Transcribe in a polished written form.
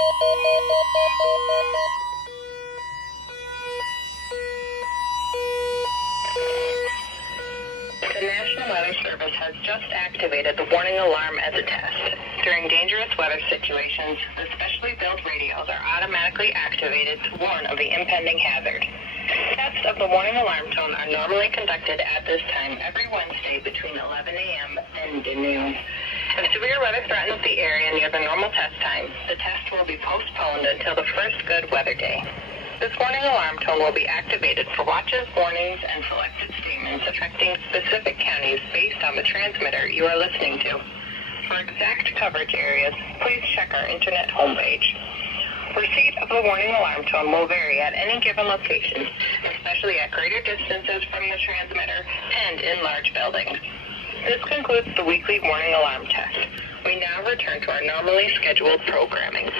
The National Weather Service has just activated the warning alarm as a test. During dangerous weather situations, the specially built radios are automatically activated to warn of the impending hazard. Tests of the warning alarm tone are normally conducted at this time every Wednesday between 11 a.m. and noon. If severe weather threatens the area near the normal test time, the test will be postponed until the first good weather day. This warning alarm tone will be activated for watches, warnings, and selected statements affecting specific counties based on the transmitter you are listening to. For exact coverage areas, please check our internet homepage. Receipt of the warning alarm tone will vary at any given location, especially at greater distances from the transmitter and in large buildings. This concludes the weekly warning alarm test. We now return to our normally scheduled programming.